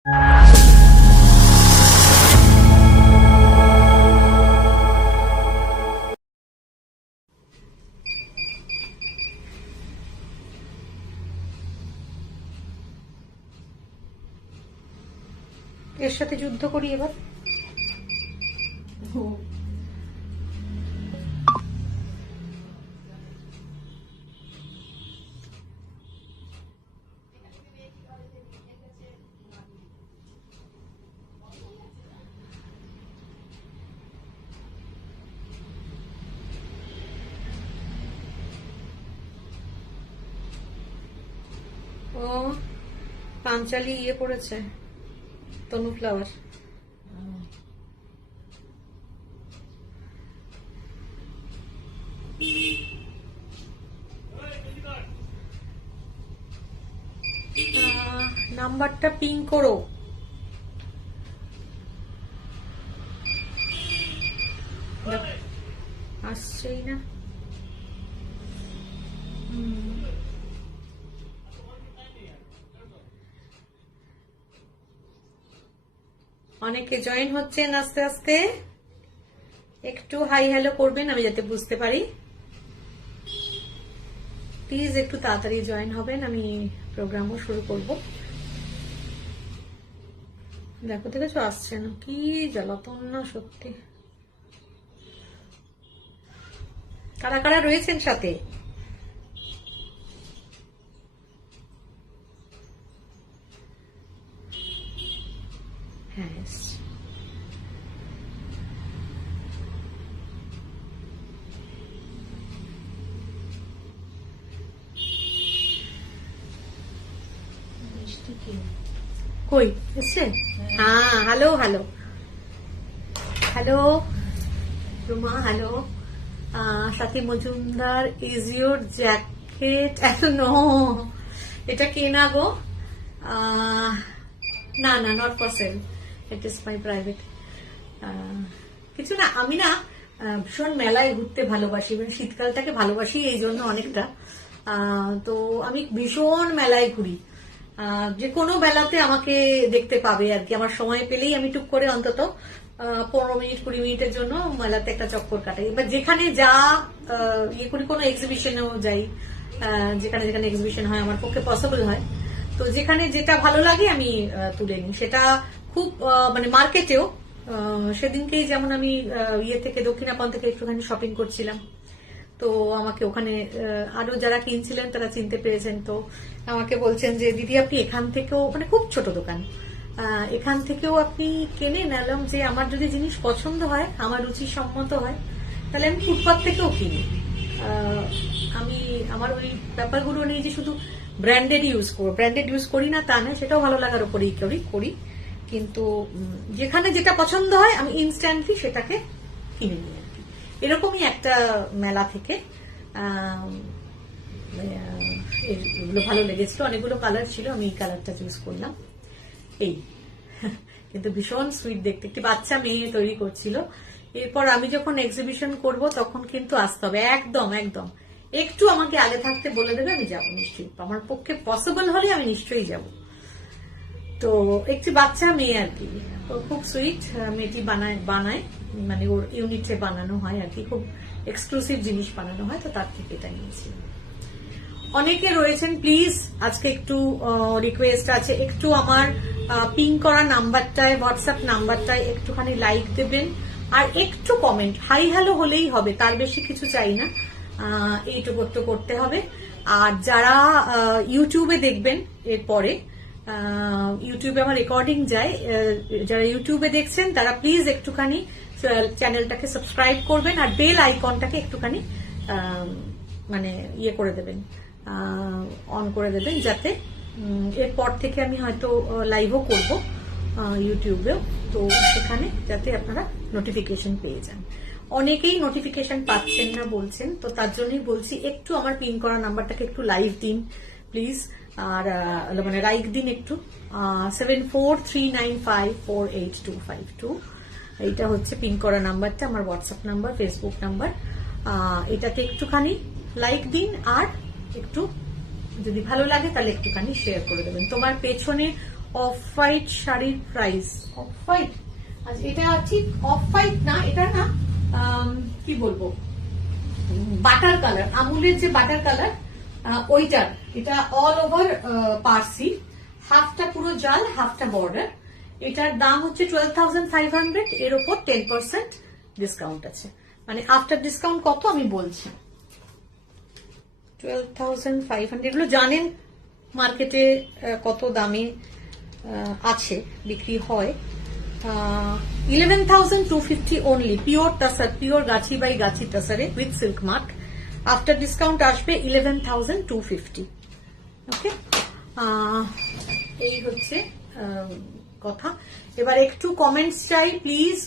এর সাথে যুদ্ধ করি এবার। ও পাঞ্চালি ইয়ে পড়েছে, তনু ফ্লাওয়ার। নাম্বারটা পিং করো। আসছেই না। অনেকে জয়েন হচ্ছেন আস্তে আস্তে, একটু হাই হ্যালো করবেন আমি যাতে বুঝতে পারি। প্লিজ একটু তাড়াতাড়ি জয়েন হবেন, আমি প্রোগ্রামও শুরু করব। দেখো দেখেছো আসছে না, কি জ্বালাতন না সত্যি। কারা কারা রয়েছেন সাথে? হ্যাঁ কই এসছে? হ্যাঁ hello hello hello Ruma, hello. Sathi Majumdar, is your jacket? No, এটা কেনা গো। না না, not for sale, it is my private. কিছু না, আমি না ভীষণ মেলায় ঘুরতে ভালোবাসি, মানে শীতকালটাকে ভালোবাসি এই জন্য অনেকটা। তো আমি ভীষণ মেলায় ঘুরি, যে কোনো বেলাতে আমাকে দেখতে পাবে আর কি। আমার সময় পেলেই আমি টুক করে অন্তত 15 মিনিট 20 মিনিটের জন্য মেলাতে একটা চক্কর কাটাই। এবার যেখানে যা ইয়ে করি, কোনো এক্সিবিশনেও যাই, যেখানে যেখানে এক্সিবিশন হয় আমার পক্ষে পসিবল হয়, তো যেখানে যেটা ভালো লাগে আমি তুলে নিই। সেটা খুব মানে মার্কেটেও সেদিনকেই যেমন আমি ইয়ে থেকে দক্ষিণাপন থেকে একটুখানি শপিং করছিলাম, তো আমাকে ওখানে আরো যারা কিনছিলেন তারা চিনতে পেরেছেন, তো আমাকে বলছেন যে দিদি আপনি এখান থেকেও, মানে খুব ছোট দোকান, এখান থেকেও আপনি কেনেন। এলাম যে আমার যদি জিনিস পছন্দ হয়, আমার রুচি সম্মত হয়, তাহলে আমি ফুটপাথ থেকেও কিনি। আমি আমার ওই ব্যাপারগুলো নিয়ে যে শুধু ব্র্যান্ডেড ইউজ করি না তা নয়, সেটাও ভালো লাগার উপরেই করি, কিন্তু যেখানে যেটা পছন্দ হয় আমি ইনস্ট্যান্টলি সেটাকে কিনে নিই আর কি। এরকমই একটা মেলা থেকে এগুলো ভালো লেগেছিল, অনেকগুলো কালার ছিল, আমি এই কালারটা চুজ করলাম। এই কিন্তু ভীষণ সুইট দেখতে, একটি বাচ্চা মেয়ে তৈরি করছিল। এরপর আমি যখন এক্সিবিশন করব তখন কিন্তু আসতে হবে, একদম একদম একটু আমাকে আগে থাকতে বলে দেবে, আমি যাবো নিশ্চয়ই, আমার পক্ষে পসিবল হলে আমি নিশ্চয়ই যাব। তো একটি বাচ্চা মেয়ে আর কি, খুব সুইট মেয়েটি বানায় মানে ওর ইউনিটে বানানো হয় আর কি, খুব এক্সক্লুসিভ জিনিস বানানো হয়, তো তার থেকে এটা নিয়েছি। অনেকে রয়েছেন, প্লিজ আজকে একটু রিকোয়েস্ট আছে, একটু আমার পিং করা নাম্বারটায়, হোয়াটসঅ্যাপ নাম্বারটায় একটুখানি লাইক দেবেন, আর একটু কমেন্ট, হাই হ্যালো হলেই হবে, তার বেশি কিছু চাই না, এইটুকু তো করতে হবে। আর যারা ইউটিউবে দেখবেন এরপরে, ইউটিউবে আমার রেকর্ডিং যায়, যারা ইউটিউবে দেখছেন তারা প্লিজ একটুখানি চ্যানেলটাকে সাবস্ক্রাইব করবেন, আর বেল আইকনটাকে একটুখানি মানে ইয়ে করে দেবেন, অন করে দেবেন, যাতে এরপর থেকে আমি হয়তো লাইভও করব ইউটিউবেও, তো সেখানে যাতে আপনারা নোটিফিকেশন পেয়ে যান। অনেকেই নোটিফিকেশন পাচ্ছেন না বলছেন, তো তার জন্যই বলছি একটু আমার পিন করা নাম্বারটাকে একটু লাইভ দিন প্লিজ, আর মানে লাইক দিন একটু। 7439548252 এইটা হচ্ছে পিন করা নাম্বারটা, আমার হোয়াটসঅ্যাপ নাম্বার, ফেসবুক নাম্বার। এটাতে একটুখানি লাইক দিন, আর একটু যদি ভালো লাগে তাহলে একটুখানি শেয়ার করে দেবেন। তোমার পেছনে অফ হোয়াইট শাড়ির প্রাইস, অফ হোয়াইট, আচ্ছা এটা ঠিক অফ হোয়াইট না, এটা না কি বলবো, বাটার কালার, আমুলের যে বাটার কালার ওইটার, এটা অল ওভার পার্সি, হাফটা পুরো জাল হাফটা বর্ডার। এটার দাম হচ্ছে 12,500, এর ওপর 10% ডিসকাউন্ট আছে, মানে আফটার ডিসকাউন্ট কত আমি বলছি, 12,500। এগুলো জানেন মার্কেটে কত দামে আছে বিক্রি হয়। 11,250 only, pure tussar, pure gachhi by gachhi টাসারে with silk mark. After discount আসবে 11,250। ওকে, এই হচ্ছে কথা। এবার একটু কমেন্টস চাই প্লিজ,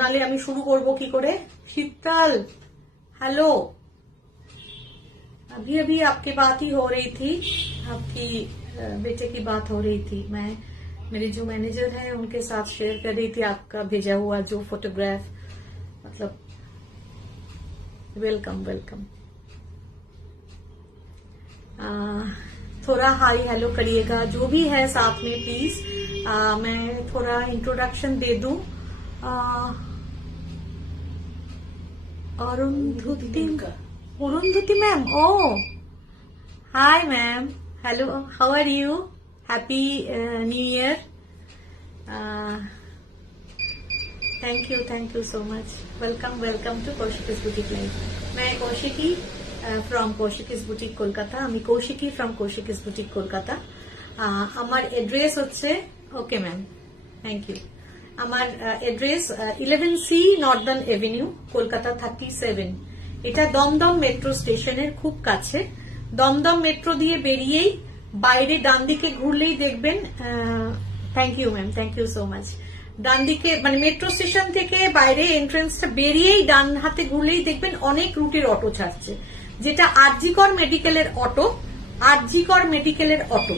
নালে আমি শুরু করব কি করে। শীতল, हेलो, अभी अभी आपकी बात ही हो रही थी, आपकी बेटे की बात हो रही थी, मैं मेरे जो मैनेजर है उनके साथ शेयर कर रही थी आपका भेजा हुआ जो फोटोग्राफ, मतलब वेलकम वेलकम। थोड़ा हाई हेलो करिएगा जो भी है साथ में प्लीज। मैं थोड़ा इंट्रोडक्शन दे दूं। Arundhati ma'am, oh hi ma'am, hello, how are you, happy new year, thank you so much, welcome to Kaushik's Boutique Live। मैं Kaushiki from Kaushik's Boutique Kolkata, আমি Kaushiki from Kaushik's Boutique Kolkata. আমার এড্রেস হচ্ছে, ওকে ম্যাম থ্যাংক ইউ, আমার address 11C Northern Avenue, Kolkata 37। এটা Dumdum metro স্টেশনের খুব কাছে। Dumdum metro দিয়ে বেরিয়েই বাইরে ডান দিকে ঘুরলেই দেখবেন, thank you ma'am, thank you so much. ডান দিকে মানে মেট্রো স্টেশন থেকে বাইরে এন্ট্রান্সটা বেরিয়েই ডান হাতে ঘুরলেই দেখবেন অনেক রুটের অটো ছাড়ছে, যেটা আরজিকর মেডিকেলের অটো, আরজিকর মেডিকেলের অটো,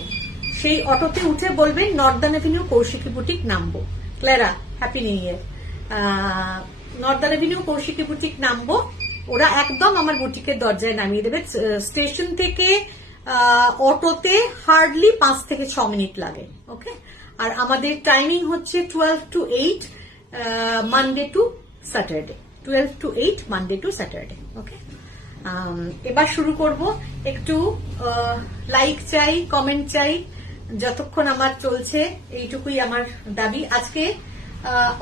সেই অটোতে উঠে বলবেন নর্দার্ন এভিনিউ কৌশিকী বুটিক নামবো। Clara, happy new year. Northern avenue Kaushiki boutique নামবো, ওরা একদম আমার বুটিকের দরজায় নামিয়ে দেবে। স্টেশন থেকে অটোতে হার্ডলি 5 থেকে 6 মিনিট লাগে। ওকে, আর আমাদের টাইমিং হচ্ছে 12 to 8 Monday to Saturday, 12 to 8 Monday to Saturday. Okay, এবার শুরু করব। একটু লাইক চাই, কমেন্ট চাই, যতক্ষণ আমার চলছে এইটুকুই আমার দাবি। আজকে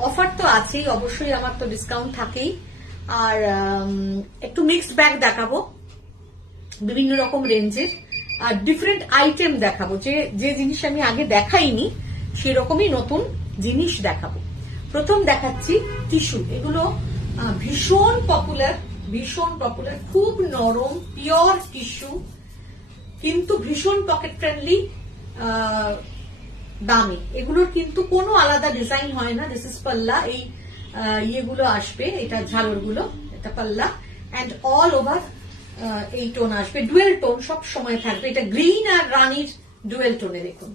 অফার তো আছেই, অবশ্যই আমার তো ডিসকাউন্ট থাকেই, আর একটু মিক্সড ব্যাগ দেখাবো বিভিন্ন রকম রেঞ্জের, আর ডিফারেন্ট আইটেম দেখাবো, যে যে জিনিস আমি আগে দেখাইনি সেরকমই নতুন জিনিস দেখাবো। প্রথম দেখাচ্ছি টিস্যু, এগুলো ভীষণ পপুলার, ভীষণ পপুলার, খুব নরম পিওর টিস্যু, কিন্তু ভীষণ পকেট ফ্রেন্ডলি দামে। এগুলোর কিন্তু কোনো আলাদা ডিজাইন হয় না। দিস ইজ পাল্লা, এই ইয়েগুলো আসবে, এটা ঝালর গুলো, এটা পাল্লা, এন্ড অল ওভার এই টোন আসবে, ডুয়েল টোন সব সময় থাকবে। এটা গ্রিন আর রানির ডুয়েল টোনে। দেখুন,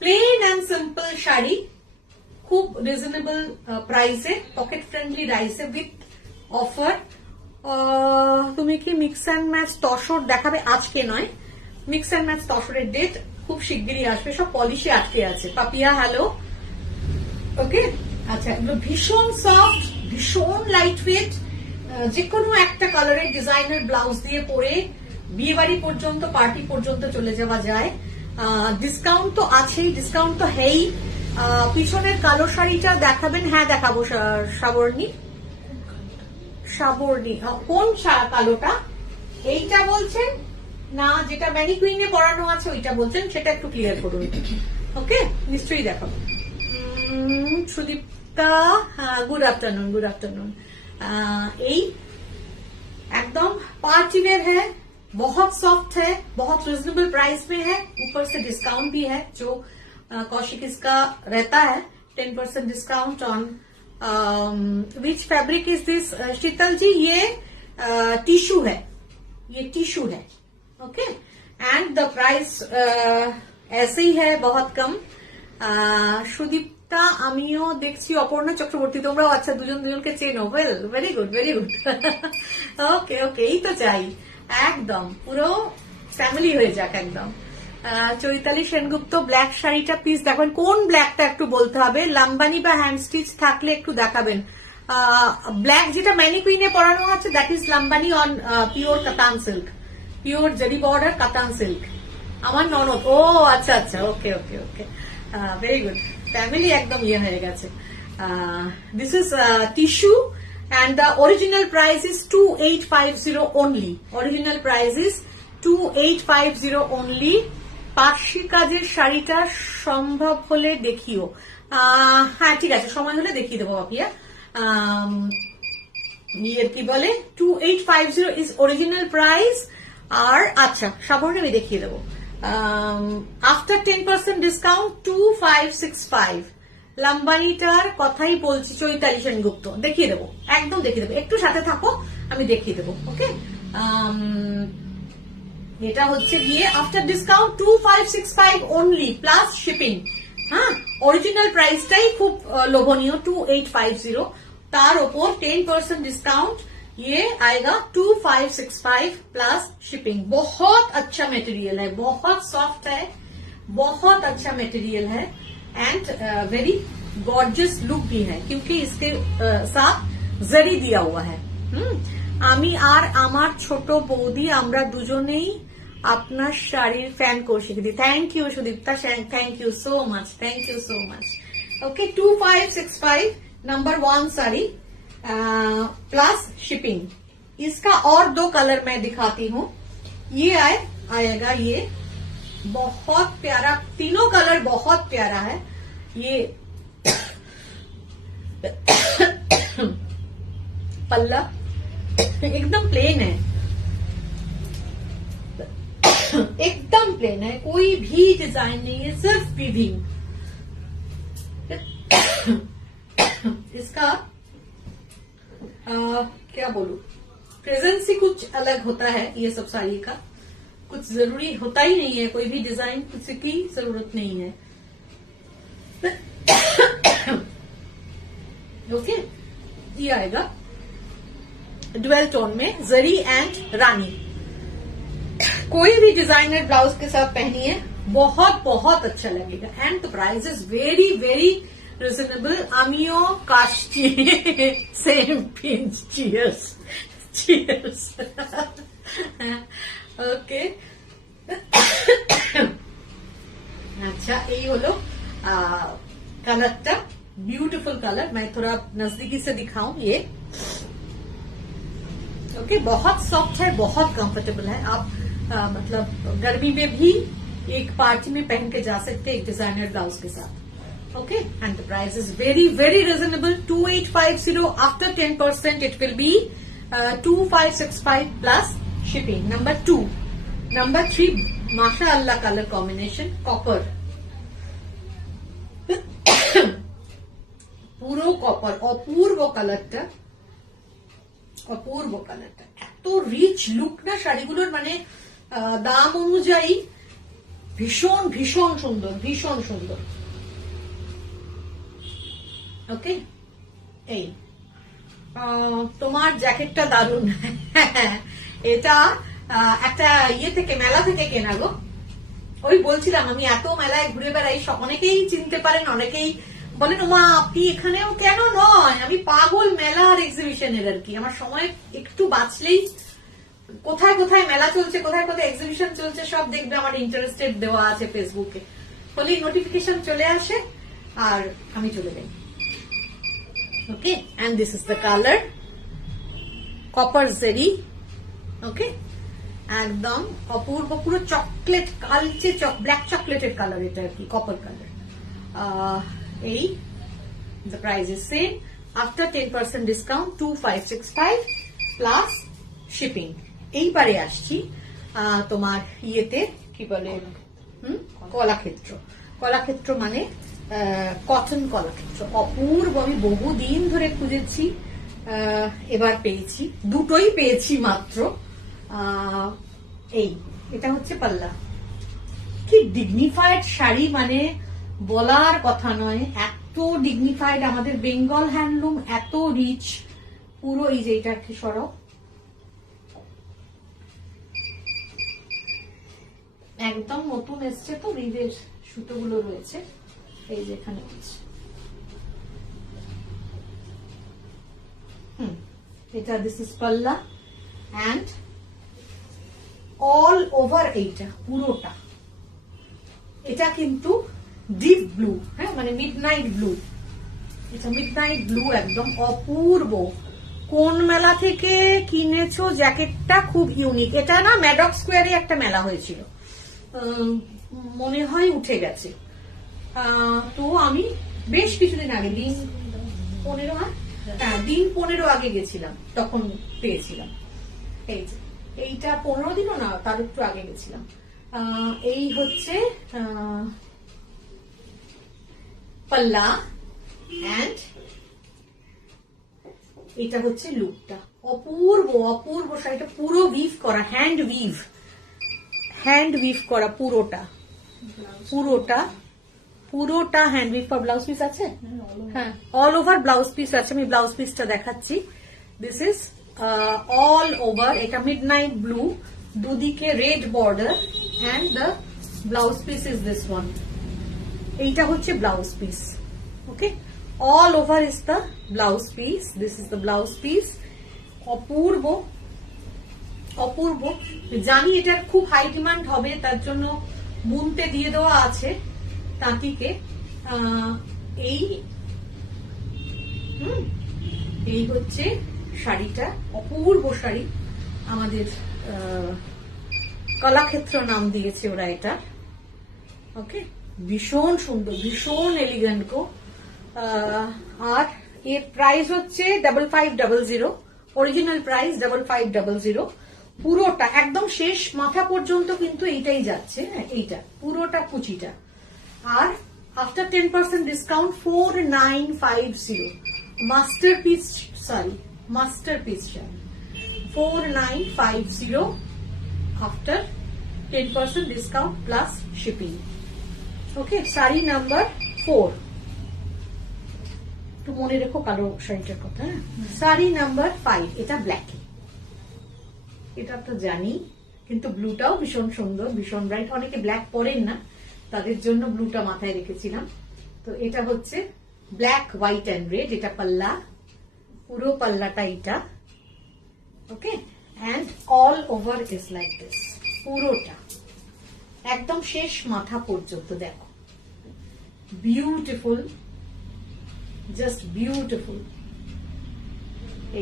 প্লেন অ্যান্ড সিম্পল শাড়ি, খুব রিজনেবল প্রাইসে, পকেট ফ্রেন্ডলি রাইসে উইথ অফার। তুমি কি মিক্স অ্যান্ড ম্যাচ তসর দেখাবে? আজকে নয়, মিক্স অ্যান্ড ম্যাচ তসরের ডেট খুব শিগগিরই আসবে, সব পলিশে আটকে আছে। পাপিয়া, হ্যালো। ওকে, আচ্ছা, এগুলো ভীষণ সফট, ভীষণ লাইট ওয়েট, যে কোনো একটা কালারের ডিজাইনার ব্লাউজ দিয়ে পরে বিয়ে বাড়ি পর্যন্ত, পার্টি পর্যন্ত চলে যাওয়া যায়। ডিসকাউন্ট তো আছেই, ডিসকাউন্ট তো হেই। পিছনের কালো শাড়িটা দেখাবেন? হ্যাঁ দেখাবো। সাবর্ণী, সাবর্ণী কোন কালোটা? এইটা বলছেন না, যেটা ম্যানিকুইনে পরানো আছে ওইটা বলছেন? সেটা একটু ক্লিয়ার করুন। ওকে, নিশ্চয়ই দেখাবো। Sudipta, good afternoon, good afternoon. এই একদম पार्टी वेयर है, बहुत सॉफ्ट है, बहुत रिजनेबल प्राइस में है, ऊपर से डिस्काउंट भी है, जो कौशिक इसका रहता है 10% discount on. Which fabric is this Sheetal ji? ये टिश्यू है, ये टिश्यू है। ओके, एंड द प्राइस ऐसे ही है, बहुत कम। সুদীপ্তা, আমিও দেখছি। অপর্ণা চক্রবর্তী, তোমরাও আচ্ছা, দুজন দুজনকে চেনো, well, very good, very good. Okay okay, এই তো চাই, একদম পুরো ফ্যামিলি হয়ে যাক একদম। চৈতালি সেনগুপ্ত ব্ল্যাক শাড়িটা প্লিজ দেখবেন, কোন ব্ল্যাকটা একটু বলতে হবে, লাম্বানি বা হ্যান্ড স্টিচ থাকলে একটু দেখাবেন। ব্ল্যাক যেটা ম্যানিকুইনে পরানো আছে that is Lambani on pure কাতান সিল্ক, পিওর জারি বর্ডার কাতান সিল্ক। আমার ননদ, ও আচ্ছা আচ্ছা, ওকে ওকে ওকে, ভেরি গুড, ফ্যামিলি একদম ইয়ে হয়ে গেছে। This is tissue and the original price is 2850 only. Original price is 2850 only. Parsi কাজের শাড়িটা সম্ভব হলে দেখিও। হ্যাঁ ঠিক আছে, সময় হলে দেখিয়ে দেবো পাপিয়া। ইয়ে কি বলে 2850 is original price। আর আচ্ছা সাবরণে আমি দেখিয়ে দেবো। After 10% discount 2565। লাম্বানিটার কথাই বলছি, চৈতালি সেনগুপ্ত, দেখিয়ে দেবো, একদম দেখিয়ে দেবো, একটু সাথে থাকো, আমি দেখিয়ে দেবো। ওকে, এটা হচ্ছে গিয়ে after discount 2565 only plus shipping. হ্যাঁ, অরিজিনাল প্রাইসটাই খুব লোভনীয় 2850, তার ওপর 10% डिस्काउंट, ये आएगा 2565 प्लस शिपिंग। बहुत अच्छा मटेरियल है, बहुत सॉफ्ट है, बहुत अच्छा मटेरियल है एंड वेरी गॉर्जियस लुक भी है क्योंकि इसके साथ जरी दिया हुआ है। আমি আর আমার ছোট বৌদি আমরা দুজনেই আপনার শাড়ির ফ্যান কোর্সে দিই। Thank you Sudipta, thank you so much, thank you so much. Okay, 2565 number 1 sari plus shipping. इसका और 2 कलर मैं दिखाती हूँ। ये आएगा ये बहुत प्यारा, तीनों कलर बहुत प्यारा है। ये पल्ला एकदम प्लेन है, एकदम प्लेन है, कोई भी डिजाइन नहीं है, सिर्फ वीविंग। इसका क्या बोलूं, प्रेजेंस ही कुछ अलग होता है ये सब साड़ी का, कुछ जरूरी होता ही नहीं है, कोई भी डिजाइन कुछ की जरूरत नहीं है। ओके, ये आएगा डुअल टोन में, जरी एंड रानी। कोई भी डिजाइनर ब्लाउज के साथ पहनिए, बहुत बहुत अच्छा लगेगा and the price is very very reasonable. आमियो काश्ती same pinch, cheers cheers. Okay, अच्छा ये হলো कलरটা, ब्यूटीफुल कलर। मैं थोड़ा नजदीकी से दिखाऊं ये। ओके, बहुत सॉफ्ट है, बहुत कंफर्टेबल है। आप मतलब गर्मी में भी एक पार्टी में पहन के जा सकते हैं एक डिजाइनर ब्लाउज के साथ। Okay, and the price is very very reasonable, 2850। After 10% it will B 2565 plus shipping. Number 2, number 3 माशाअल्लाह कलर कॉम्बिनेशन, कॉपर, পুরো কপার, অপূর্ব কালারটা, অপূর্ব কালারটা, এত রিচ লুক না শাড়িগুলোর, মানে দাম অনুযায়ী ভীষণ ভীষণ সুন্দর, ভীষণ সুন্দর। ওকে, এই তোমার জ্যাকেটটা দারুণ। এটা একটা ইয়ে থেকে, মেলা থেকে কেনা গো। ওই বলছিলাম আমি এত মেলায় ঘুরে বেড়াই, অনেকেই চিনতে পারেন, অনেকেই বলেন ওমা আপনি এখানেও কেন, নয় আমি পাগল মেলা আর এক্সিবিশনের আর কি। আমার সময় একটু বাঁচলেই কোথায় কোথায় মেলা চলছে, কোথায় কোথায় এক্সিবিশন চলছে সব দেখবে, আমার ইন্টারেস্টেড দেওয়া আছে ফেসবুকে, হলেই নোটিফিকেশন চলে আসে আর আমি চলে যাই। Okay, and this is the colour, copper zari. Okay, একদম অপূর্ব, পুরো চকলেট, কালচে ব্ল্যাক চকলেটের কালার এটা আর কি, কপার কালার। এই the price is same after 10% discount 2565 plus shipping। এইবারে আসছি তোমার ইয়েতে, কি বলে, কলাক্ষেত্র। কলাক্ষেত্র মানে কটন কলাক্ষেত্র, অপূর্ব। আমি বহুদিন ধরে খুঁজেছি, এবার পেয়েছি, দুটোই পেয়েছি মাত্র। এই এটা হচ্ছে পাল্লা, কি ডিগনিফাইড শাড়ি, মানে বলার কথা নয়, এত ডিগনিফাইড। আমাদের বেঙ্গল হ্যান্ডলুম এত রিচ, পুরো এই যে এটা কি সরাও, একদম নতুন এসছে তো, রিডের সুতোগুলো রয়েছে এই যে এখানে হচ্ছে। এটা দিস ইজ পাল্লা অ্যান্ড অল ওভার এইটা পুরোটা। এটা কিন্তু ডিপ ব্লু, হ্যাঁ মানে মিডনাইট ব্লু। এটা মিডনাইট ব্লু, একদম অপূর্ব। কোন মেলা থেকে কিনেছো জ্যাকেটটা? খুব ইউনিক। এটা না ম্যাডক স্কোয়ারে একটা মেলা হয়েছিল, মনে হয় উঠে গেছে। তো আমি বেশ কিছুদিন আগে, দিন 15, হ্যাঁ দিন 15 আগে গেছিলাম, তখন পেয়েছিলাম। এই যে এইটা 15 দিনও না, তার একটু আগে গেছিলাম। এই হচ্ছে পাল্লা অ্যান্ড এটা হচ্ছে লুকটা। অপূর্ব অপূর্ব শাড়িটা, পুরো উইভ করা, হ্যান্ড উইভ করা পুরোটা, পুরোটা হ্যান্ড উইভ করা। ব্লাউজ পিস আছে, হ্যাঁ অল ওভার ব্লাউজ পিস আছে। আমি ব্লাউজ পিসটা দেখাচ্ছি। This is all over. এটা মিডনাইট ব্লু, দুদিকে red border and the blouse piece is this one. এইটা হচ্ছে blouse piece. Okay, all over is the blouse piece. This is the blouse piece. অপূর্ব অপূর্ব। জানি এটার খুব হাই ডিমান্ড হবে, তার জন্য বুনতে দিয়ে দেওয়া আছে তাঁতিকে। এই হচ্ছে শাড়িটা, অপূর্ব শাড়ি। আমাদের কলাক্ষেত্র নাম দিয়েছে ওরা এটা। ওকে, ভীষণ সুন্দর, ভীষণ এলিগেন্ট গো। আর এর প্রাইস হচ্ছে 5500, অরিজিনাল প্রাইস 5500। পুরোটা একদম শেষ মাথা পর্যন্ত কিন্তু এইটাই যাচ্ছে, এইটা পুরোটা কুচিটা। আর after 10% discount 4950। Masterpiece sari, 4950 after 10% discount plus shipping. Okay, sari number 4। একটু মনে রেখো কালো শাড়িটার কথা। শাড়ি নাম্বার 5, এটা ব্ল্যাকে। এটা তো জানি, কিন্তু ব্লুটাও ভীষণ সুন্দর, ভীষণ ব্রাইট। অনেকে ব্ল্যাক পরেন না, তাদের জন্য ব্লুটা মাথায় রেখেছিলাম। তো এটা হচ্ছে ব্ল্যাক, হোয়াইট অ্যান্ড রেড। এটা পাল্লা, পুরো পাল্লাটা এটা। Okay, and all over is like this, পুরোটা একদম শেষ মাথা পর্যন্ত। দেখো, বিউটিফুল, জাস্ট বিউটিফুল।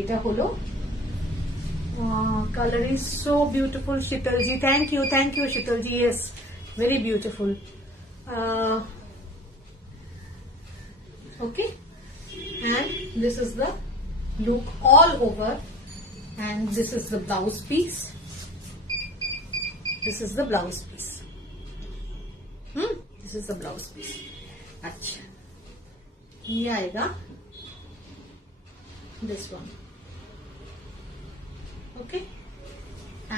এটা হলো color is so beautiful. Shitalji, thank you Shitalji. Yes, very beautiful. Okay, and this is the look all over, and this is the blouse piece. This is the blouse piece. This is the blouse piece. अच्छा, ये आएगा this one. Okay,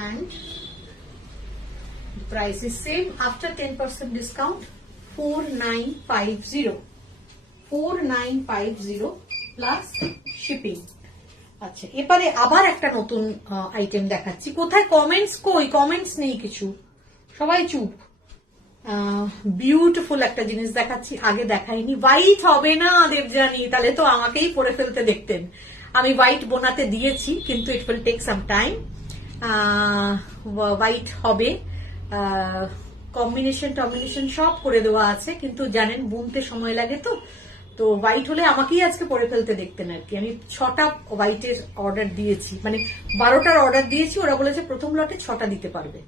and the price is same after 10% discount, 4950 plus shipping. আচ্ছা, এবারে আবার একটা নতুন item দেখাচ্ছি। কোথায় কমেন্টস? কই কমেন্টস নেই কিছু, সবাই চুপ। বিউটিফুল একটা জিনিস দেখাচ্ছি, আগে দেখাইনি। হোয়াইট হবে না দেবজানি, তাহলে তো আমাকেই পরে ফেলতে দেখতেন। আমি হোয়াইট বোনাতে দিয়েছি, কিন্তু it will take some time. White হবে, কম্বিনেশন সব করে দেওয়া আছে, কিন্তু জানেন বুনতে সময় লাগে। তো হোয়াইট হলে আমাকেই আজকে পরে ফেলতে দেখতেন আর কি। আমি 6টা হোয়াইটের অর্ডার দিয়েছি, মানে 12টার অর্ডার দিয়েছি। ওরা বলেছে প্রথম লটে 6টা দিতে পারবে।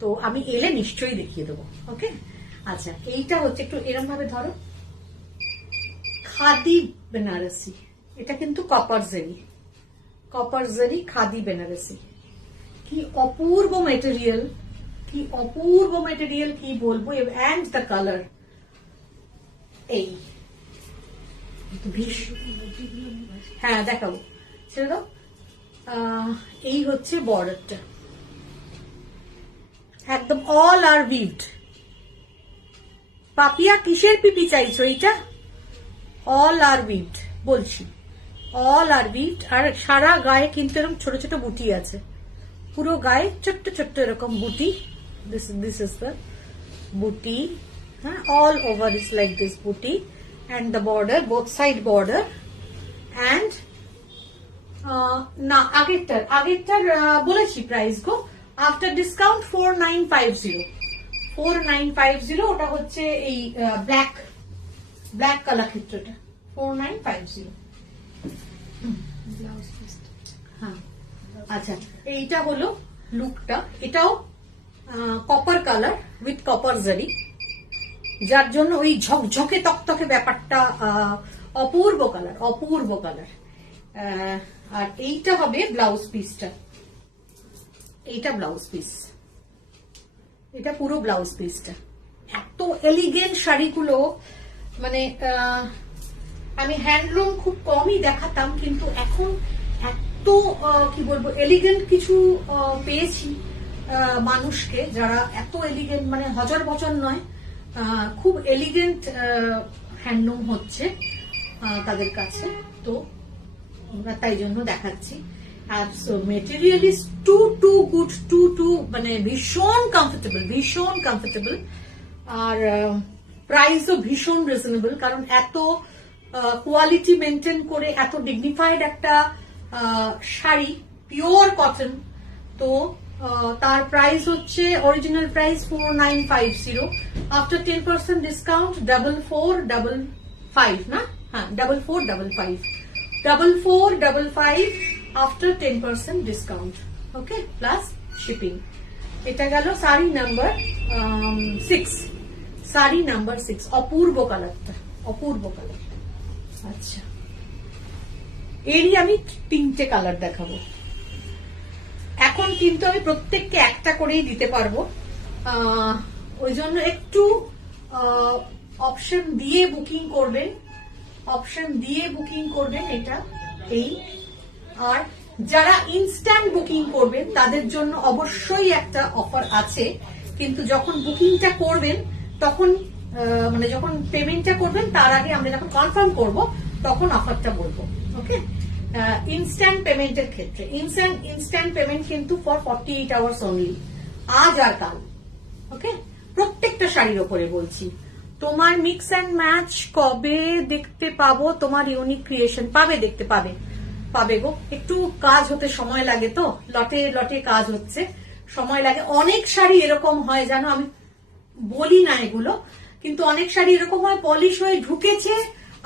তো আমি এলে নিশ্চয়ই দেখিয়ে দেবো। ওকে, আচ্ছা, এইটা হচ্ছে একটু এরম ভাবে ধরো, খাদি বেনারসি। এটা কিন্তু কপার জারি খাদি বেনারসি। কি অপূর্ব মেটেরিয়াল, কি অপূর্ব মেটেরিয়াল, কি বলবো। এন্ড দ্য কালার, এই হ্যাঁ দেখাবো, ছেড়ে দাও। এই হচ্ছে বর্ডারটা, একদম অল আর উইভড। পাপিয়া কিসের পিপি চাইছো? এইটা অল আর উইভড বলছি, অল আর উইভড। আর সারা গায়ে কিন্তু এরকম ছোট ছোট বুটি আছে, পুরো গায়ে ছোট্ট ছোট্ট এরকম বুটি। This is the booty, all over is like this booty, and the border, both side border, and না আগেরটার বলেছি প্রাইস গো, আফটার ডিসকাউন্ট 4950 ওটা হচ্ছে এই ব্ল্যাক কালার ক্ষেত্রটা 4950। হ্যাঁ আচ্ছা, এইটা হলো লুকটা, এটাও কপার কালার উইথ কপার জারি, যার জন্য ওই ঝকঝকে তকতকে ব্যাপারটা অপূর্ব কালার। আর এইটা হবে ব্লাউজ পিসটা, এইটা ব্লাউজ পিস, এটা পুরো ব্লাউজ পিসটা। এত এলিগেন্ট শাড়িগুলো, মানে আমি হ্যান্ডলুম খুব কমই দেখাতাম, কিন্তু এখন এত কি বলবো এলিগেন্ট কিছু পেয়েছি মানুষকে, যারা এত এলিগেন্ট, মানে হজর বচন নয়, খুব এলিগেন্ট হ্যান্ডলুম হচ্ছে তাদের কাছে, তো তাই জন্য দেখাচ্ছি। আর material is too good, too মানে ভীষণ কমফোর্টেবল, আর প্রাইসও ভীষণ রিজনেবল, কারণ এত কোয়ালিটি মেনটেন করে এত ডিগনিফাইড একটা শাড়ি, পিওর কটন, তো তার প্রাইস হচ্ছে অরিজিনাল প্রাইস 4950, আফটার 10% ডিসকাউন্ট 4455 না, হ্যাঁ 4455 আফটার 10% ডিসকাউন্ট, ওকে, প্লাস শিপিং। এটা গেল শাড়ি নাম্বার 6, অপূর্ব কালারটা। আচ্ছা, এরই আমি 3টে কালার দেখাবো। এখন কিন্তু আমি প্রত্যেককে একটা করেই দিতে পারবো, ওই জন্য একটু অপশন দিয়ে বুকিং করবেন, এটা এই। আর যারা ইনস্ট্যান্ট বুকিং করবেন তাদের জন্য অবশ্যই একটা অফার আছে, কিন্তু যখন বুকিংটা করবেন তখন, মানে যখন পেমেন্টটা করবেন তার আগে আমরা যখন কনফার্ম করব তখন অফারটা বলবো, ওকে। ইনস্ট্যান্ট পেমেন্টের ক্ষেত্রে ইনস্ট্যান্ট পেমেন্ট কিন্তু ফর 48 আওয়ার্স অনলি, আজ আর কাল, ওকে। প্রত্যেকটা শাড়ির ওপরে বলছি। তোমার মিক্স অ্যান্ড ম্যাচ কবে দেখতে পাবো? তোমার ইউনিক ক্রিয়েশন দেখতে পাবে গো, একটু কাজ হতে সময় লাগে, তো লটে কাজ হচ্ছে, সময় লাগে। অনেক শাড়ি এরকম হয় জানো, আমি বলি না এগুলো, কিন্তু অনেক শাড়ি এরকম হয় পলিশ হয়ে ঢুকেছে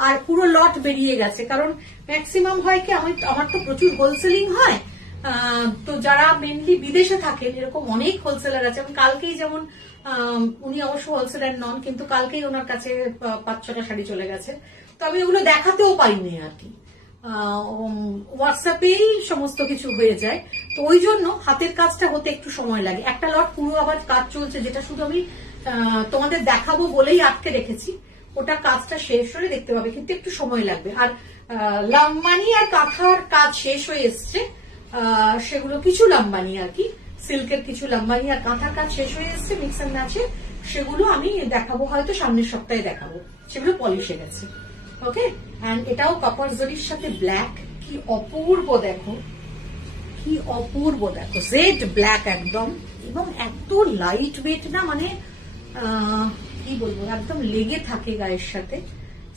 আর পুরো লট বেরিয়ে গেছে। কারণ ম্যাক্সিমাম হয় কি, আমার তো প্রচুর হোলসেলিং হয়, তো যারা মেনলি বিদেশে থাকেন, এরকম অনেক হোলসেলার আছে। কালকেই যেমন, উনি অবশ্য হোলসেলার নন, কিন্তু কালকেই ওনার কাছে 5-6টা শাড়ি চলে গেছে, তো আমি ওগুলো দেখাতেও পারিনি আর কি, হোয়াটসঅ্যাপেই সমস্ত কিছু হয়ে যায়। তো ওই জন্য হাতের কাজটা হতে একটু সময় লাগে। একটা লট পুরো আবার কাজ চলছে, যেটা শুধু আমি তোমাদের দেখাবো বলেই আটকে রেখেছি, ওটা কাজটা শেষ হলে দেখতে পাবে, কিন্তু একটু সময় লাগবে। আর লাম্বানি আর কাঁথার কাজ শেষ হয়ে এসছে, সেগুলো কিছু লাম্বানি আর কি, সিল্কের কিছু লাম্বানি আর কাঁথার কাজ শেষ হয়ে এসছে মিক্স অ্যান্ড ম্যাচে, সেগুলো আমি দেখাবো হয়তো সামনের সপ্তাহে দেখাবো, সেগুলো পলিশে গেছে, ওকে। এন্ড এটাও কপার জরির সাথে ব্ল্যাক, কি অপূর্ব দেখো, জেড ব্ল্যাক একদম, এবং এত লাইট ওয়েট না, মানে কি বলবো, একদম লেগে থাকে গায়ের সাথে,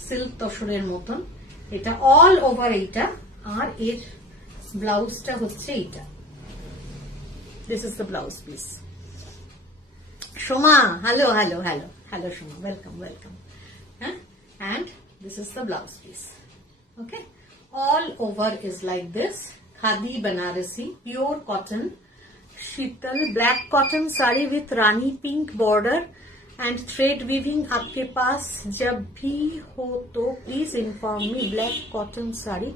সিল্ক তসরের মতন। এটা অল ওভার এইটা, আর এর ব্লাউজটা হচ্ছে এইটা, this is the blouse piece. Soma, hello Soma, welcome, হ্যাঁ। And this is the blouse piece, okay. All over is like this, khadi banarasi, pure cotton, sheetal black cotton saree with rani pink border and thread weaving. आपके पास जब भी हो तो please inform me, black cotton saree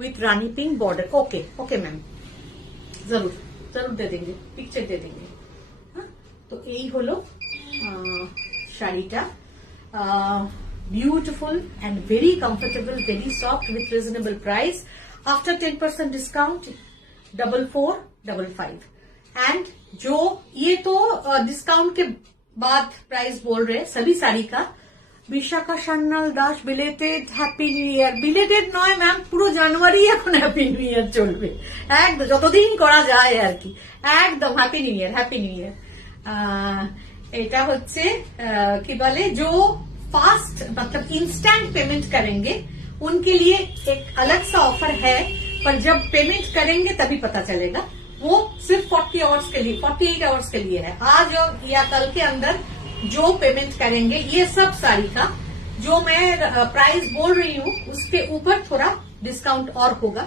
with rani pink border, okay ma'am, जरूर दे देंगे, picture दे देंगे, हाँ। तो यही हलो শাড়িটা, beautiful and very comfortable, very soft with reasonable price. After 10% discount 4455, and जो ये तो डिस्काउंट के बाद प्राइस बोल रहे सभी साड़ी का। Vishakha Sanyal Das, belated happy new year. Belated নয় ম্যাম, পুরো জানুয়ারি এখন হ্যাপি নিউ ইয়ার চলবে, একদম যতদিন করা যায় আর কি, একদম হ্যাপি নিউ ইয়ার। এটা হচ্ছে কি বলে जो फास्ट मतलब इंस्टेंट पेमेंट करेंगे उनके लिए एक अलग सा ऑफर है, पर जब पेमेंट करेंगे तभी पता चलेगा। वो सिर्फ 40 आवर्स के लिए 48 आवर्स के लिए है। आज और या कल के अंदर जो पेमेंट करेंगे, ये सब साड़ी का जो मैं प्राइस बोल रही हूँ उसके ऊपर थोड़ा डिस्काउंट और होगा,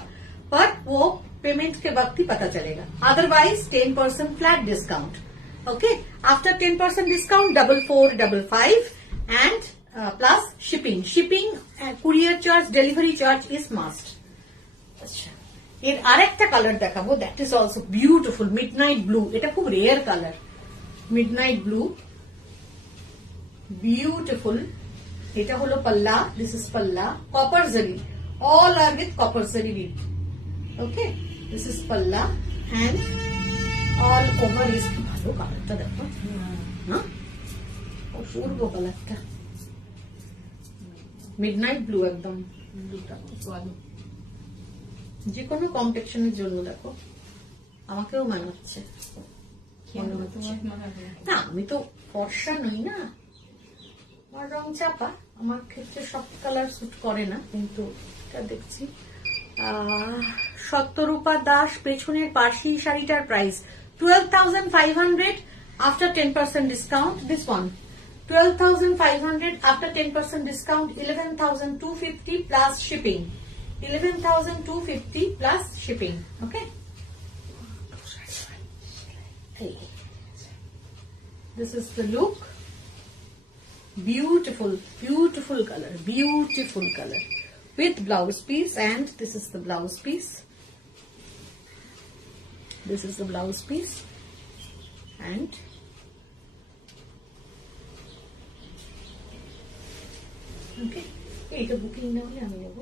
पर वो पेमेंट के वक्त ही पता चलेगा। Otherwise 10% flat discount. Okay, after 10% discount 4455 and plus shipping courier charge delivery charge is must। अच्छा, এর আরেকটা কালার দেখাবো, that is also beautiful midnight blue। এটা খুব rare colour, midnight blue, beautiful। এটা হলো পাল্লা, this is পাল্লা, copper zari, all are with copper zari weave। Okay, this is পাল্লা and all over is ভালো কালারটা দেখো, হ্যাঁ অপূর্ব কালারটা, মিডনাইট ব্লু একদম, ব্লুটা ভালো, যে কোনো কম্পেকশনের জন্য দেখো আমাকেও মানাচ্ছে। না আমি তো ফর্সা নই না, আমার রং চাপা, আমার ক্ষেত্রে সব কালার স্যুট করে না, কিন্তু এটা দেখছি। সত্যরূপা দাস পেছনের পাশি শাড়িটার price 12,500 after 10% discount. This one 12,500 after 10% discount, 11,250 plus shipping, 11,250 plus shipping। Okay, this is the look, beautiful color, beautiful color with blouse piece, and this is the blouse piece, this is the blouse piece, and okay, এইটা booking না হলে আমি নেবো,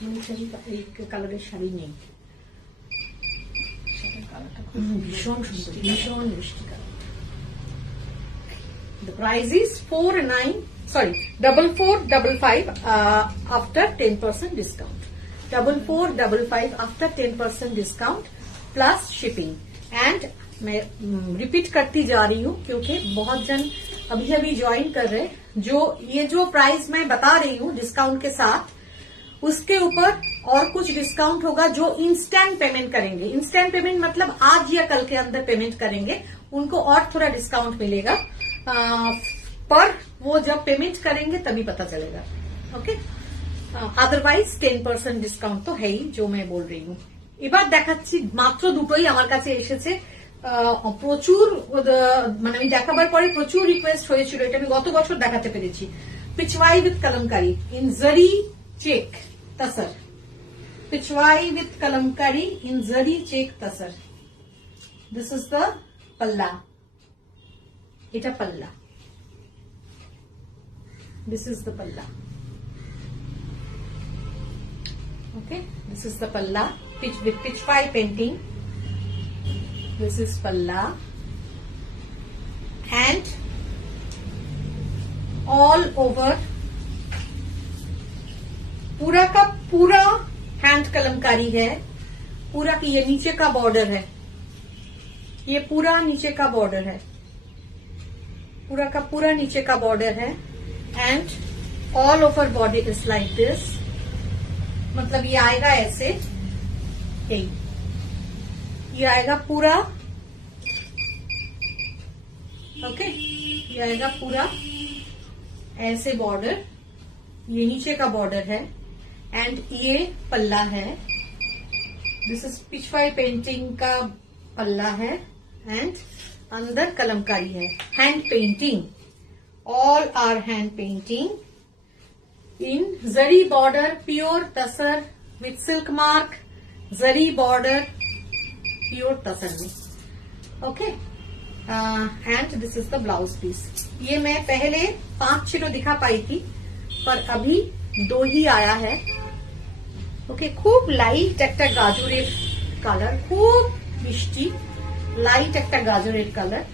মানে শাড়ি এই কালারের শাড়ি নেই, ভীষণ সুন্দর, ভীষণ মিষ্টি colour. The price is 4455 after 10% discount, 4455 after 10% discount plus shipping। and मैं रिपीट करती जा रही हूँ क्योंकि बहुत जन अभी ज्वाइन कर रहे हैं। जो प्राइस मैं बता रही हूँ डिस्काउंट के साथ, उसके ऊपर और कुछ डिस्काउंट होगा जो इंस्टेंट पेमेंट करेंगे। इंस्टेंट पेमेंट मतलब आज या कल के अंदर पेमेंट करेंगे, उनको और थोड़ा डिस्काउंट मिलेगा, पर वो जब पेमेंट करेंगे तभी पता चलेगा। ओके, अदरवाइज 10% डिस्काउंट तो है ही, जो मैं बोल रही हूँ। এবার দেখাচ্ছি মাত্র দুটোই আমার কাছে এসেছে, প্রচুর মানে আমি দেখাবার পরে প্রচুর রিকোয়েস্ট হয়েছিল, এটা আমি গত বছর দেখাতে পেরেছি। Pichwai with Kalamkari in zari check tussar, Pichwai with Kalamkari in zari check tussar. This is the pallu, এটা pallu, this is the pallu. Okay, this is the palla with pitchwai painting. This is palla and all over पूरा का पूरा हैंड कलमकारी है, पूरा की ये नीचे का बॉर्डर है, ये पूरा नीचे का बॉर्डर है, पूरा का पूरा नीचे का बॉर्डर है, and all over body is like this. मतलब ये आएगा ऐसे, ये आएगा पूरा, ओके, ये आएगा पूरा ऐसे बॉर्डर, ये नीचे का बॉर्डर है, एंड ये पल्ला है। दिस इज पिचवाई पेंटिंग का पल्ला है, एंड अंदर कलमकारी है, hand painting, all are hand painting in zari border, pure tasar with silk mark, zari border, pure tasar में। Okay, and this is the blouse piece। ये मैं पहले 5-6 दिखा पाई थी, पर अभी 2 ही आया है। ओके, खूब लाइट একটা গাজরের কালার, খুব মিষ্টি লাইট একটা গাজরের কালার।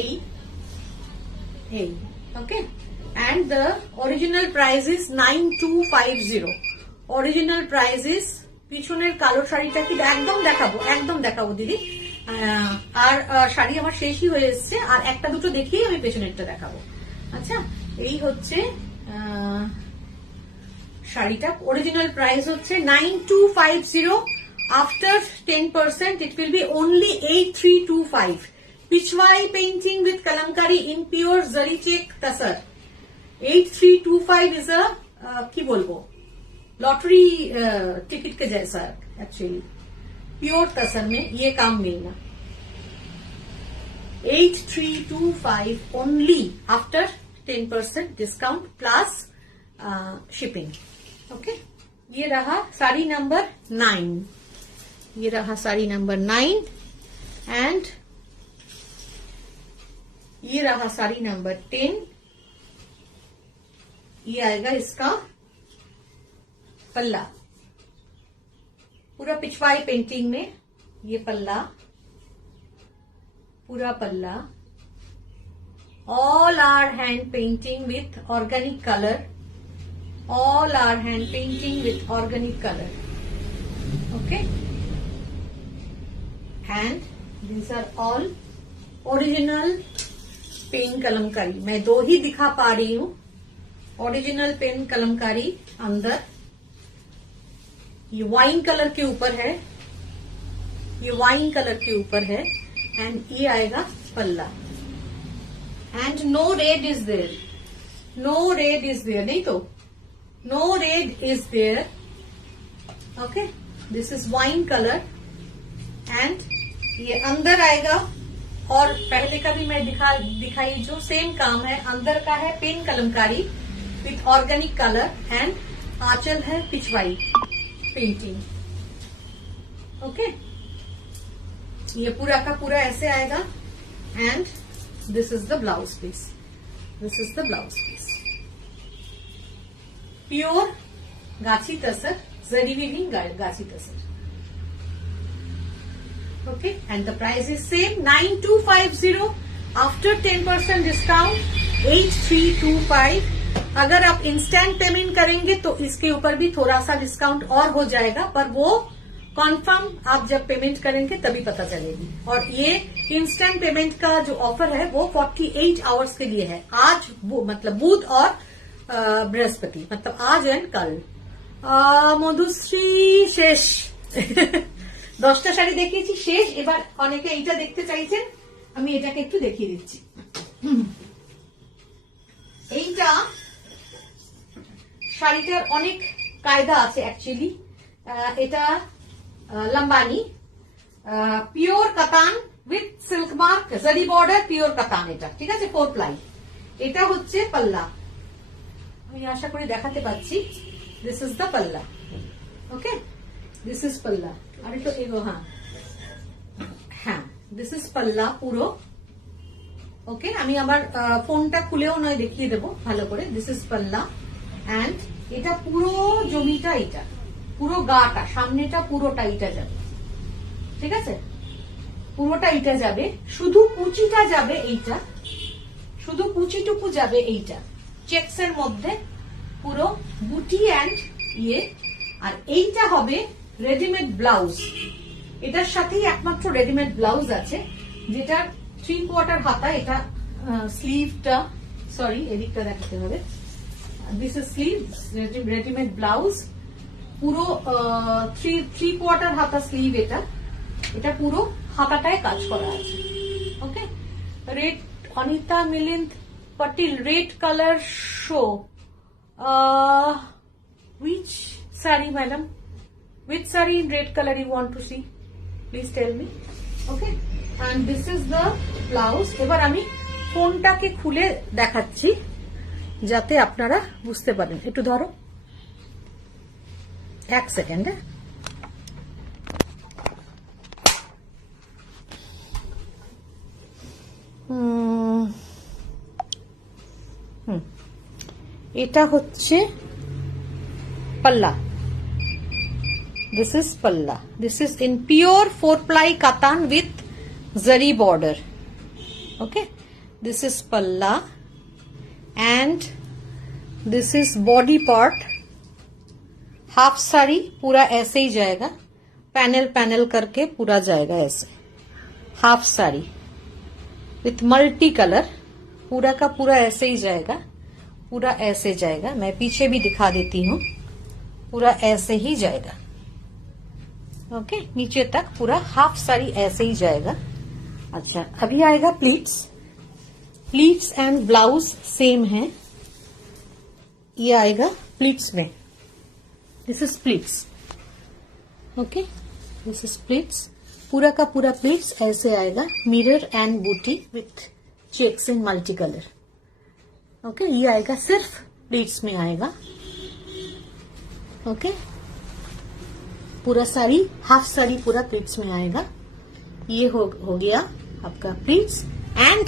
এই okay, and the original price is 9250। original price is, পিছনের কালো শাড়িটা কি একদম দেখাবো দিদি, আর শাড়ি আমার শেষই হয়ে এসছে, আর একটা দুটো দেখিয়ে আমি পেছনেরটা দেখাবো। আচ্ছা, এই হচ্ছে শাড়িটা। অরিজিনাল প্রাইস হচ্ছে 9250, after 10% it will be only 8325. Pichwai painting with kalamkari in pure zari check tasar. 8325 is a কি বলবো, लॉटरी टिकट के जैसा एक्चुअली। प्योर तसर में ये काम मिलना। 8325 only after 10% discount plus shipping. Okay, ये रहा साड़ी नंबर 9, ये रहा साड़ी नंबर 9 एंड ये रहा साड़ी नंबर 10। ये आएगा इसका पल्ला, पूरा पिछवाई पेंटिंग में ये पल्ला, पूरा पल्ला। All are hand painting with organic colour, all are hand painting with organic colour. Okay, and these are all original pen Kalamkari. मैं दो ही दिखा पा रही हूं, ओरिजिनल पेन कलमकारी। अंदर ये वाइन कलर के ऊपर है, ये वाइन कलर के ऊपर है, एंड ये आएगा पल्ला। And no red is there, no red is there, नहीं तो no red is there. Okay, this is wine colour and ये अंदर आएगा। और पहले का भी मैं दिखाई जो सेम काम है, अंदर का है pen Kalamkari with organic colour and आंचल है पिछवाई पेंटिंग। ओके, ये पूरा का पूरा ऐसे आएगा and this is the blouse piece, this is the blouse piece. Pure Gachhi Tussar, zari weaving गाछी तसर। Okay, and the price is same 9250 after 10% discount 8325. अगर आप इंस्टेंट पेमेंट करेंगे तो इसके ऊपर भी थोड़ा सा डिस्काउंट और हो जाएगा, पर वो कंफर्म आप जब पेमेंट करेंगे तभी पता चलेगी। और ये इंस्टेंट पेमेंट का जो ऑफर है वो 48 आवर्स के लिए है। आज वो मतलब बुध और बृहस्पति, मतलब आज एंड कल। মধুশ্রী শেষ। 10টা শাড়ি দেখিয়েছি, শেষ। এবার অনেকে এইটা দেখতে চাইছেন, আমি এটাকে একটু দেখিয়ে দিচ্ছি। এইটা শাড়িটার অনেক কায়দা আছে অ্যাকচুয়ালি। এটা লম্বানি পিওর কাতান উইথ সিল্ক মার্ক জারি বর্ডার, পিওর কাতান এটা, ঠিক আছে, 4 প্লাই। এটা হচ্ছে পাল্লা, আমি আশা করি দেখাতে পাচ্ছি। দিস ইজ দ্য পাল্লা। ওকে, দিস ইজ পাল্লা। अरे तो एगो हाँ हाँ दिस इज पल्ला पुरो। ओके, আমি আমার ফোনটা খুলেও নয় দেখিয়ে দেবো ভালো করে। দিস ইজ পাল্লা এন্ড এটা পুরো জমিটা, এটা পুরো গাটা, সামনেটা পুরোটা এটা যাবে, ঠিক আছে, পুরোটা এটা যাবে। শুধু কুচিটা যাবে এইটা, শুধু কুচিটুকু যাবে এইটা চেকস এর মধ্যে, পুরো বুটি এন্ড ইয়ে। আর এইটা হবে রেডিমেড ব্লাউজ। এটার সাথেই একমাত্র রেডিমেড ব্লাউজ আছে, যেটা 3/4 হাতা। এটা স্লিভটা, সরি এদিকটা দেখাতে হবে। This is sleeve, readymade blouse, পুরো 3/4 হাতা স্লিভ। এটা এটা পুরো হাতাটায় কাজ করা আছে। Okay, red Anita Milind Patil, red colour show. which saree madam? Which saree in red color you want to see? Please tell me. Okay, and this is the blouse. এবার আমি ফোনটাকে খুলে দেখাচ্ছি যাতে আপনারা বুঝতে পারেন। একটু ধরো, 1 সেকেন্ড। এটা হচ্ছে পাল্লা। This is palla. This is in pure 4-ply katan with zari border. Okay, this is palla and this is body part. Half sari पूरा ऐसे ही जाएगा, पैनल पैनल करके पूरा जाएगा ऐसे। Half sari with multi colour, पूरा का पूरा ऐसे ही जाएगा, पूरा ऐसे जाएगा। मैं पीछे भी दिखा देती हूँ, पूरा ऐसे ही जाएगा। ओके, नीचे तक पूरा हाफ साड़ी ऐसे ही जाएगा। अच्छा, अभी आएगा pleats. Pleats and blouse same है। ये आएगा प्लीट्स में, this is pleats. Okay, this is pleats, पूरा का पूरा प्लीट्स ऐसे आएगा, मिरर एंड बूटी with checks in multi colour. Okay, ये आएगा सिर्फ प्लीट्स में आएगा। ओके, पूरा साड़ी, हाफ साड़ी पूरा प्लीट्स में आएगा। ये हो गया आपका pleats. And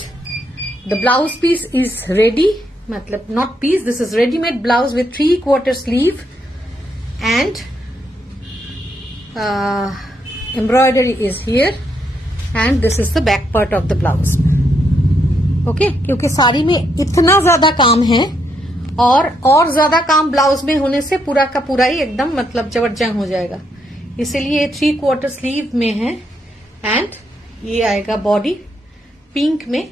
the blouse piece is ready, मतलब not piece, this is readymade blouse with 3/4 sleeve and embroidery is here and this is the back part of the blouse. Okay, क्योंकि साड़ी में इतना ज्यादा काम है और ज्यादा काम ब्लाउज में होने से पूरा का पूरा ही एकदम मतलब जबरजंग हो जाएगा, इसीलिए 3/4 स्लीव में है। एंड ये आएगा बॉडी पिंक में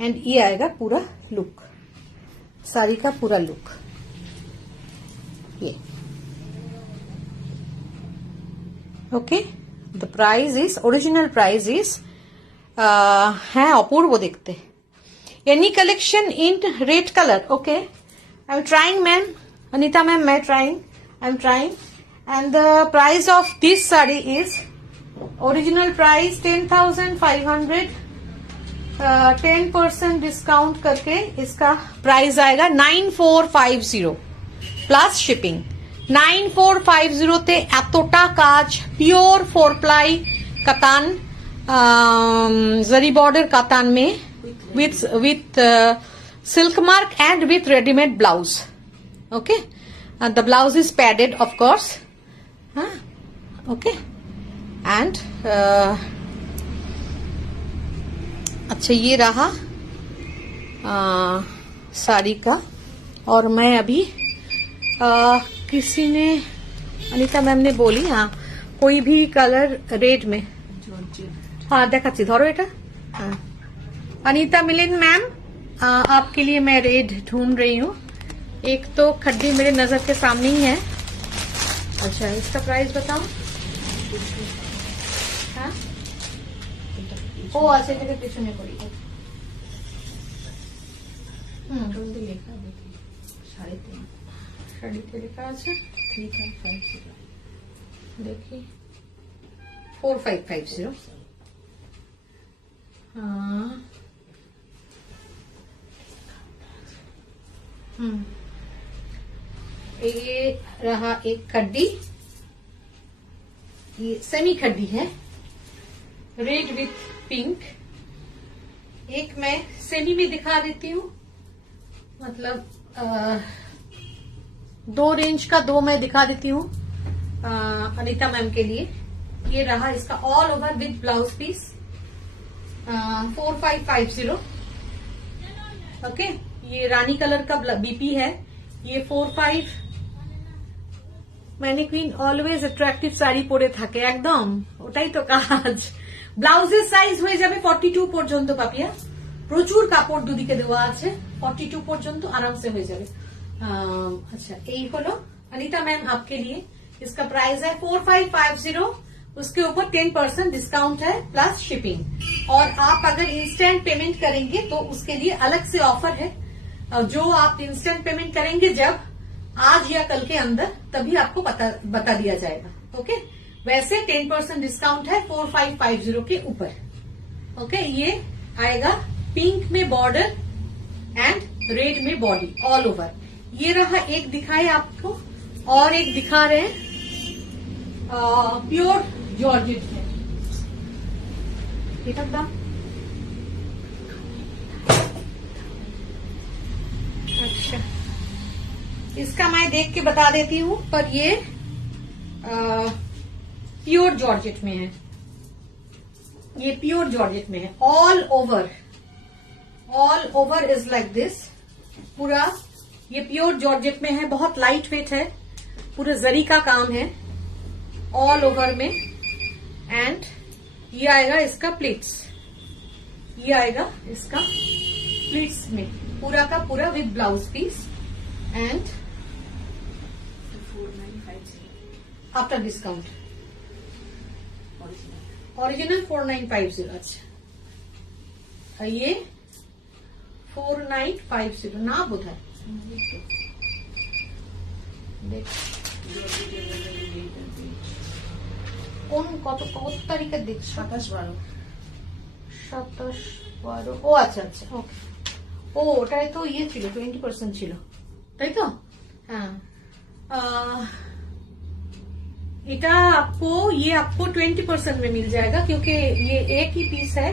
एंड ये आएगा पूरा लुक, साड़ी का पूरा लुक। ये okay, the price is, original price is है अपूर्व देखते। Any collection in red colour? Okay, I am trying ma'am, Anita ma'am, मैं trying, I am trying. And the price of this sari is, original price 10,500, 10% discount करके इसका price आएगा 9450 plus shipping. 9450 তে এতটা কাজ, pure 4 ply কাতান, जरी बॉर्डर कातान में with silk mark and with ready-made blouse. Okay, the blouse is padded of course. Okay, and अच्छा ये रहा साड़ी का। और मैं अभी किसी ने, अनीता मैम ने बोली, हाँ कोई भी कलर रेड में, हाँ देखाচ্ছি, ধরো এটা। हाँ, अनीता मिलिंद मैम, आपके लिए मैं रेड ढूंढ रही हूँ। एक तो खड्डी मेरे नजर के सामने ही है। अच्छा, इसका प्राइस बताओ। हाँ, ও আছে, এটাকে পিছনে করি। জলদি লেখা দেখি, 3.5 শাড়িতে লেখা আছে 3.50, দেখি 4550। हाँ, ये रहा एक खड्डी, ये सेमी खड्डी है, रेड विथ पिंक। एक मैं सेमी में दिखा देती हूँ, मतलब 2 रेंज का 2 मैं दिखा देती हूँ अनीता मैम के लिए। ये रहा इसका all over with blouse piece, 4550। Okay, ये रानी कलर का बीपी है, ये 45। मैनिक्विन ऑलवेज अट्रैक्टिव শাড়ি পরে থাকে, একদম ওটাই তো কাজ। ব্লাউজের সাইজ হয়ে যাবে 42 পর্যন্ত পাপিয়া, প্রচুর কাপড় দুদিকে দেওয়া আছে, 42 পর্যন্ত আরামসে হয়ে যাবে। अच्छा, यही हलो अनीता मैम आपके लिए। इसका प्राइस है 4550, उसके ऊपर 10% डिस्काउंट है प्लस शिपिंग। और आप अगर इंस्टेंट पेमेंट करेंगे तो उसके लिए अलग से ऑफर है, जो आप इंस्टेंट पेमेंट करेंगे जब आज या कल के अंदर, तभी आपको बता दिया जाएगा। ओके, वैसे 10% डिस्काउंट है 4550 के ऊपर। ओके, ये आएगा पिंक में बॉर्डर एंड रेड में बॉडी ऑल ओवर। ये रहा एक दिखाए आपको, और एक दिखा रहे हैं प्योर जॉर्जेट है। ठीक है, अच्छा इसका मैं देख के बता देती हूँ, पर ये प्योर जॉर्जेट में है, ये प्योर जॉर्जेट में है। All over is like this, पूरा ये प्योर जॉर्जेट में है, बहुत लाइट वेट है, पूरे जरी का काम है ऑल ओवर में। एंड ये आएगा इसका प्लीट्स, ये आएगा इसका प्लीट्स में पूरा का पूरा with blouse piece and 4950 after discount original 4950। अच्छा ये 4950 ना बोध है কোন কত তারিখে দেখ 27/12 ও আচ্ছা আচ্ছা ওকে ও ওটাই তো ইয়ে ছিল 20% ছিল তাই তো हाँ इटा आपको ये आपको 20% में मिल जाएगा क्योंकि ये एक ही पीस है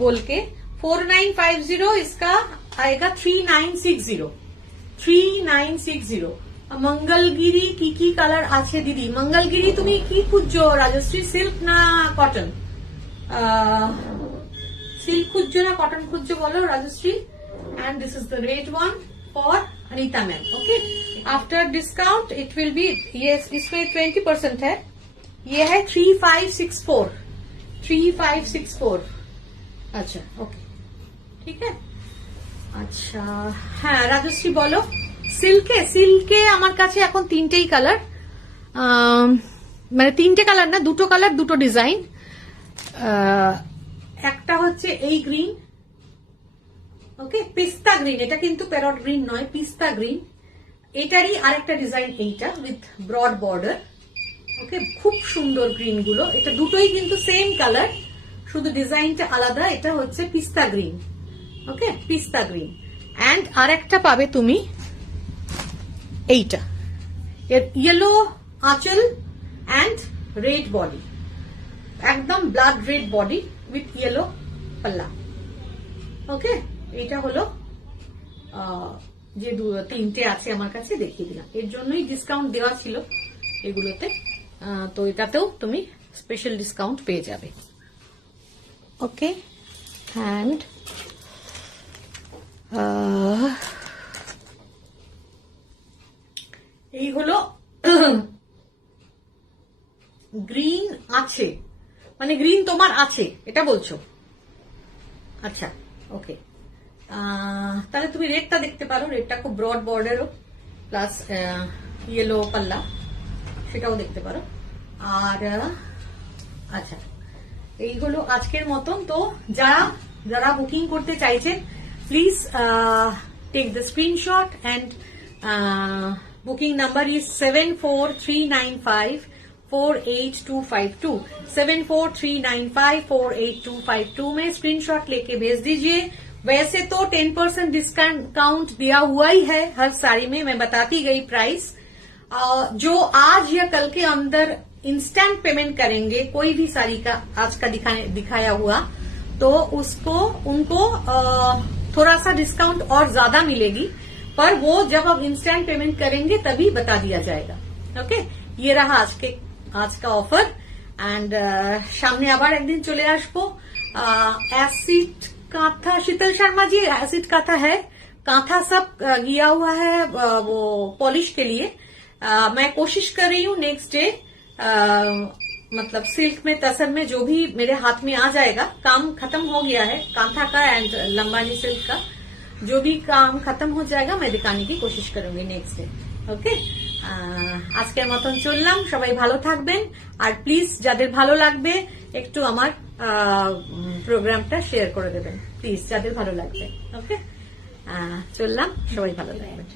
बोल के 4950 इसका आएगा 3960 मंगलगिरी की कलर आछे दीदी मंगलगिरी तुम्हें की खुजो राजश्री सिल्क ना कटन सिल्क खुजो ना कटन खुजो बोलो Rajashree and this is the red one for Anita ma'am okay after discount it will be ये इसमें 20% है ये है 3564 अच्छा ओके ठीक है अच्छा हाँ राजश्री बोलो সিল্কে আমার কাছে এখন তিনটেই কালার মানে তিনটে কালার না দুটো কালার দুটো ডিজাইন একটা হচ্ছে এই গ্রিন ওকে পিস্তা গ্রিন এটা কিন্তু প্যারট গ্রিন নয় পিস্তা গ্রিন এটারই আরেকটা ডিজাইন এইটা উইথ ব্রড বর্ডার ওকে খুব সুন্দর গ্রিন গুলো এটা দুটোই কিন্তু সেম কালার শুধু ডিজাইনটা আলাদা এটা হচ্ছে পিস্তা গ্রিন ওকে পিস্তা গ্রিন এন্ড আরেকটা পাবে তুমি এইটা এর ইয়েলো আঁচল এন্ড রেড বডি একদম blood red body with yellow পাল্লা ওকে এটা হলো যে তিনটে আছে আমার কাছে দেখিয়ে দিলাম এর জন্যই ডিসকাউন্ট দেওয়া ছিল এগুলোতে তো এটাতেও তুমি স্পেশাল ডিসকাউন্ট পেয়ে যাবে ওকে এন্ড এই হলো গ্রিন আছে মানে গ্রিন তোমার আছে এটা বলছো আচ্ছা ওকে তাহলে তুমি রেডটা দেখতে পারো রেডটা খুব ব্রড বর্ডারও প্লাস ইয়েলো পাল্লা সেটাও দেখতে পারো আর আচ্ছা এই হলো আজকের মতন তো যারা বুকিং করতে চাইছেন please take the screenshot and booking number is 7439548252 7439548252 में स्क्रीनशॉट लेके भेज दीजिए वैसे तो 10% डिस्काउंट दिया हुआ ही है हर साड़ी में मैं बताती गई प्राइस जो आज या कल के अंदर इंस्टेंट पेमेंट करेंगे कोई भी साड़ी का आज का दिखाया हुआ तो उनको थोड़ा सा डिस्काउंट और ज्यादा मिलेगी पर वो जब आप इंस्टेंट पेमेंट करेंगे तभी बता दिया जाएगा ओके ये रहा आज का ऑफर एंड सामने आबार एक दिन चले आसबो एसिड कांथा शीतल शर्मा जी एसिड कांथा है कांथा सब गया हुआ है वो पॉलिश के लिए मैं कोशिश कर रही हूँ नेक्स्ट डे मतलब सिल्क में तसर में जो भी मेरे हाथ में आ जाएगा काम खत्म हो गया है कांथा का एंड लंबानी सिल्क का जो भी काम खत्म हो जाएगा मैं दिखाने की कोशिश करूंगी नेक्स्ट डे ओके আজকের মতন চললাম সবাই ভালো থাকবেন আর প্লিজ যাদের ভালো লাগবে একটু আমার প্রোগ্রামটা শেয়ার করে দেবেন প্লিজ যাদের ভালো লাগবে ওকে চললাম সবাই ভালো থাকবেন